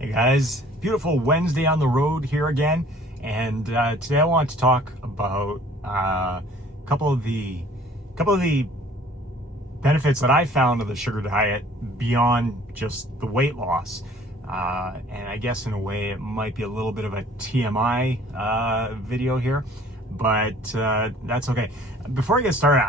Hey guys, beautiful Wednesday on the road here again, and today I want to talk about a couple of the benefits that I found of the sugar diet beyond just the weight loss. And I guess in a way it might be a little bit of a TMI video here, but that's okay. Before I get started,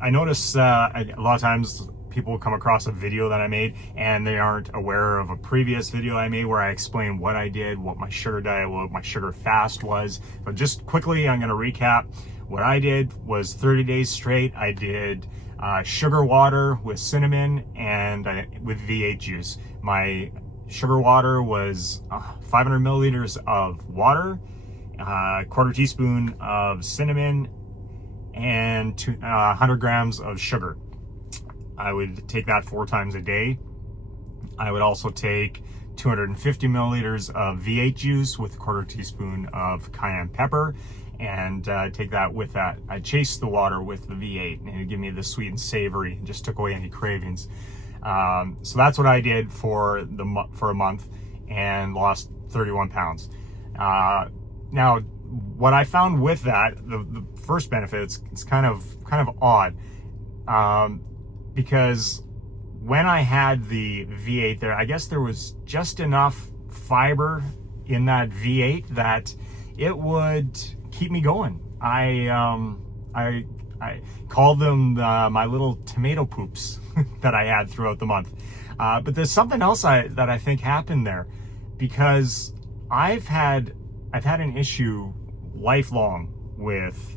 I notice a lot of times people will come across a video that I made and they aren't aware of a previous video I made where I explained what I did, what my sugar diet, what my sugar fast was. But just quickly, I'm going to recap. What I did was 30 days straight. I did sugar water with cinnamon and with V8 juice. My sugar water was 500 milliliters of water, quarter teaspoon of cinnamon, and 100 grams of sugar. I would take that 4 times a day. I would also take 250 milliliters of V8 juice with a quarter teaspoon of cayenne pepper and take that with that. I chased the water with the V8 and it'd give me the sweet and savory and just took away any cravings. So that's what I did for a month and lost 31 pounds. Now, what I found with that, the first benefit, it's kind of odd. Because when I had the V8 there, I guess there was just enough fiber in that V8 that it would keep me going. I called them my little tomato poops that I had throughout the month. But there's something else that I think happened there, because I've had an issue lifelong with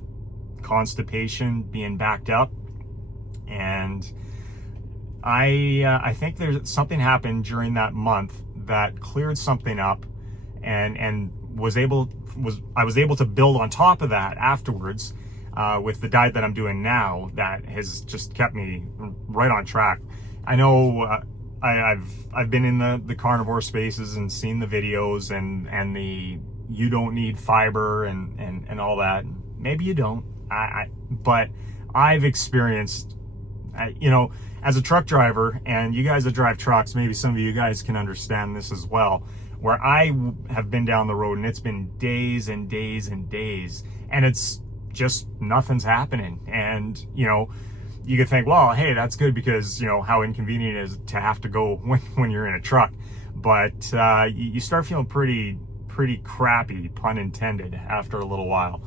constipation, being backed up, and I think there's something happened during that month that cleared something up, and I was able to build on top of that afterwards with the diet that I'm doing now that has just kept me right on track. I know I've been in the carnivore spaces and seen the videos and the you don't need fiber and all that. Maybe you don't, but I've experienced, as a truck driver, and you guys that drive trucks, maybe some of you guys can understand this as well, where I have been down the road and it's been days and days and days, and it's just nothing's happening. And, you could think, well, hey, that's good because, how inconvenient it is to have to go when you're in a truck. But you start feeling pretty crappy, pun intended, after a little while.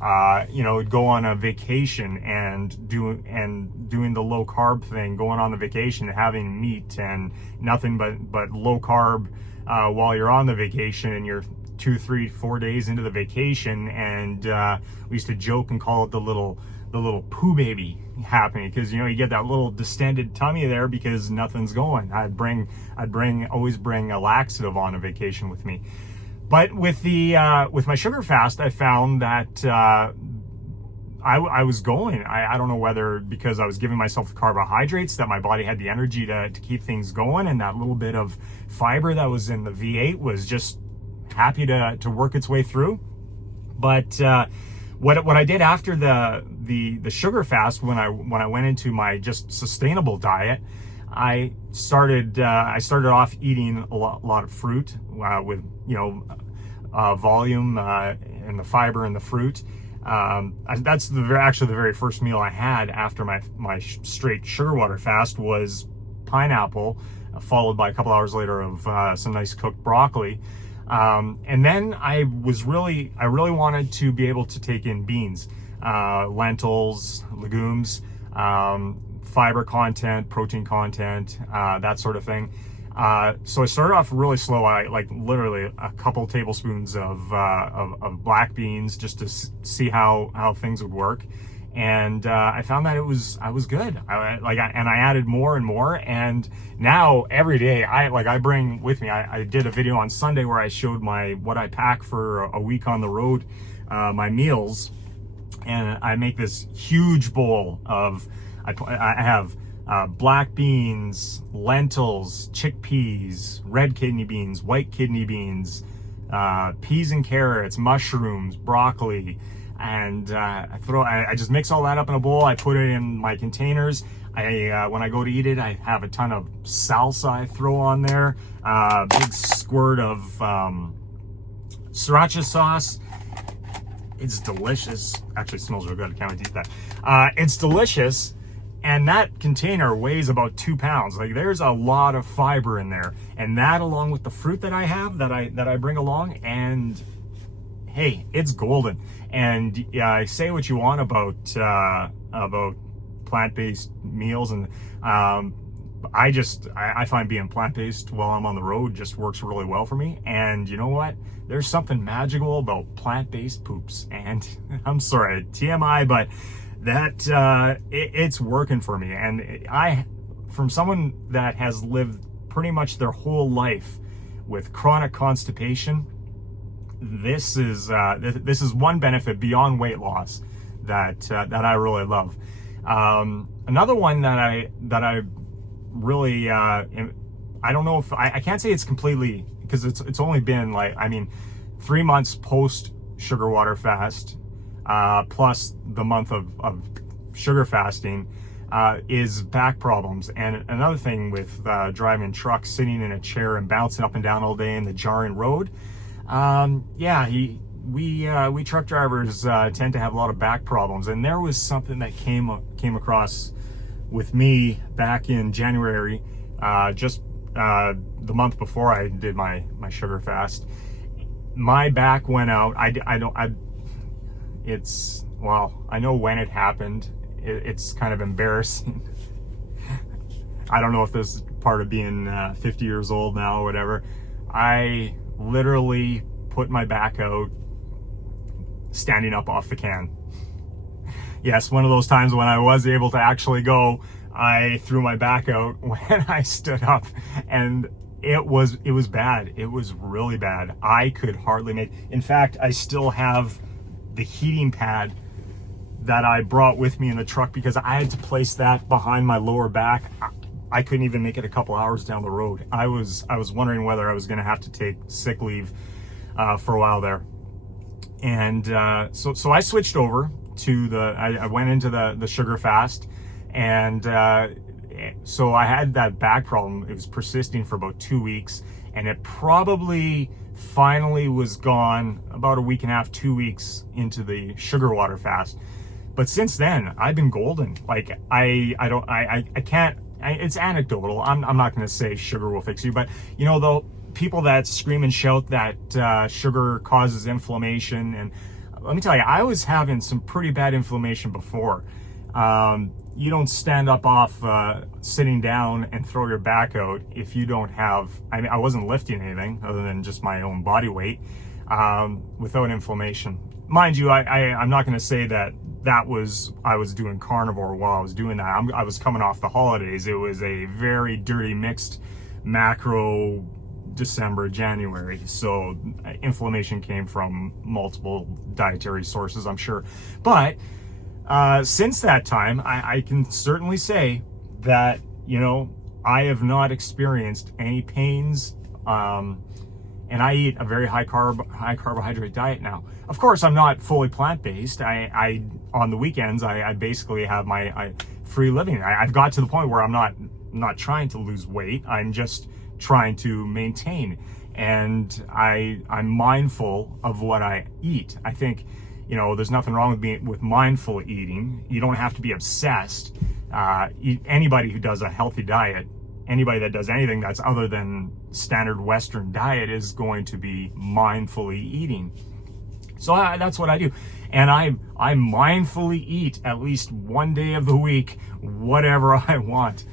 Go on a vacation and doing the low carb thing, going on the vacation, having meat and nothing but low carb while you're on the vacation, and you're 2, 3, 4 days into the vacation, and we used to joke and call it the little poo baby happening, because you get that little distended tummy there because nothing's going. I'd always bring a laxative on a vacation with me. But with my sugar fast, I found that I was going. I don't know whether because I was giving myself the carbohydrates that my body had the energy to keep things going, and that little bit of fiber that was in the V8 was just happy to work its way through. But what I did after the sugar fast, when I went into my just sustainable diet, I started off eating a lot of fruit with volume and the fiber in the fruit. That's actually the very first meal I had after my straight sugar water fast was pineapple, followed by a couple hours later of some nice cooked broccoli. And then I really wanted to be able to take in beans, lentils, legumes, fiber content, protein content, that sort of thing. So I started off really slow. I literally a couple tablespoons of black beans just to see how things would work. And I found that I was good. And I added more and more. And now every day I bring with me, I did a video on Sunday where I showed what I pack for a week on the road, my meals. And I make this huge bowl of, I have black beans, lentils, chickpeas, red kidney beans, white kidney beans, peas and carrots, mushrooms, broccoli, and I just mix all that up in a bowl. I put it in my containers. When I go to eat it, I have a ton of salsa I throw on there, big squirt of sriracha sauce. It's delicious. Actually, it smells real good. I can't wait to eat that. It's delicious. And that container weighs about 2 pounds. Like, there's a lot of fiber in there. And that, along with the fruit that I have, that I bring along, and hey, it's golden. And yeah, I say what you want about plant-based meals, and I find being plant-based while I'm on the road just works really well for me. And you know what? There's something magical about plant-based poops. And I'm sorry, TMI, but that it's working for me. And from someone that has lived pretty much their whole life with chronic constipation, this is one benefit beyond weight loss that I really love. Another one that I really I don't know if I can't say it's completely, because it's only been, like, I mean, 3 months post sugar water fast, plus the month of sugar fasting, is back problems. And another thing with driving trucks, sitting in a chair and bouncing up and down all day in the jarring road, we truck drivers tend to have a lot of back problems. And there was something that came across with me back in January, just the month before I did my sugar fast. My back went out. I know when it happened. It's kind of embarrassing. I don't know if this is part of being 50 years old now or whatever. I literally put my back out standing up off the can. Yes, one of those times when I was able to actually go, I threw my back out when I stood up, and it was bad. It was really bad. I could hardly make. In fact, I still have the heating pad that I brought with me in the truck because I had to place that behind my lower back. I couldn't even make it a couple hours down the road. I was wondering whether I was going to have to take sick leave for a while there. And so I switched over to I went into the sugar fast, and so I had that back problem. It was persisting for about 2 weeks, and it probably finally was gone about a week and a half, 2 weeks into the sugar water fast. But since then, I've been golden. Like, I can't, it's anecdotal. I'm not going to say sugar will fix you, but you know, the people that scream and shout that sugar causes inflammation, and let me tell you, I was having some pretty bad inflammation before. You don't stand up off sitting down and throw your back out if you don't have, I mean, I wasn't lifting anything other than just my own body weight without inflammation. Mind you, I'm not going to say that I was doing carnivore while I was doing that. I was coming off the holidays. It was a very dirty mixed macro December, January. So inflammation came from multiple dietary sources, I'm sure. But since that time, I can certainly say that, you know, I have not experienced any pains, and I eat a very high carbohydrate diet now. Of course, I'm not fully plant-based. I on the weekends, I basically have my free living. I've got to the point where I'm not trying to lose weight. I'm just trying to maintain, and I'm mindful of what I eat. I think, you know, there's nothing wrong with mindful eating. You don't have to be obsessed. Anybody who does a healthy diet, anybody that does anything that's other than standard Western diet is going to be mindfully eating. So that's what I do. And I mindfully eat at least one day of the week, whatever I want.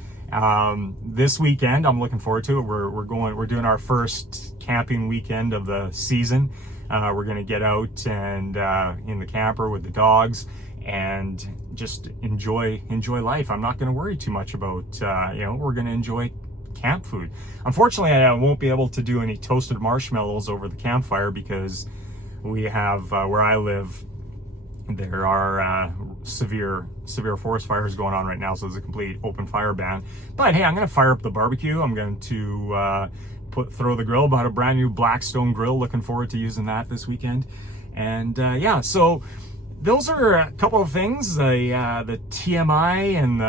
This weekend, I'm looking forward to it. We're doing our first camping weekend of the season. We're going to get out and in the camper with the dogs and just enjoy life. I'm not going to worry too much about, we're going to enjoy camp food. Unfortunately, I won't be able to do any toasted marshmallows over the campfire because we have, where I live, there are severe forest fires going on right now, so there's a complete open fire ban. But hey, I'm going to fire up the barbecue. I'm going to throw the grill. Bought a brand new Blackstone grill. Looking forward to using that this weekend. And so those are a couple of things, the TMI and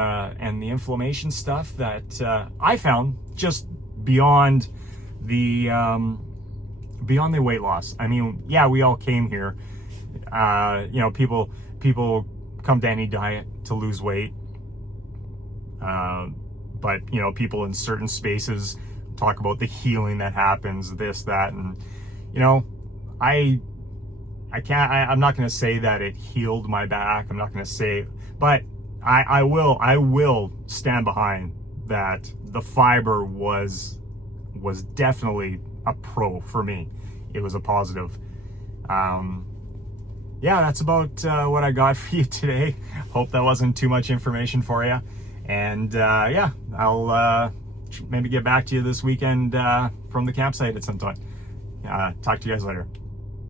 the inflammation stuff that I found just beyond beyond the weight loss. I mean, yeah, we all came here. You know, people come to any diet to lose weight. But you know, people in certain spaces talk about the healing that happens, this, that, and you know, I'm not going to say that it healed my back. I'm not going to say, but I will stand behind that. The fiber was definitely a pro for me. It was a positive. Yeah, that's about what I got for you today. Hope that wasn't too much information for you. And yeah, I'll maybe get back to you this weekend from the campsite at some time. Talk to you guys later.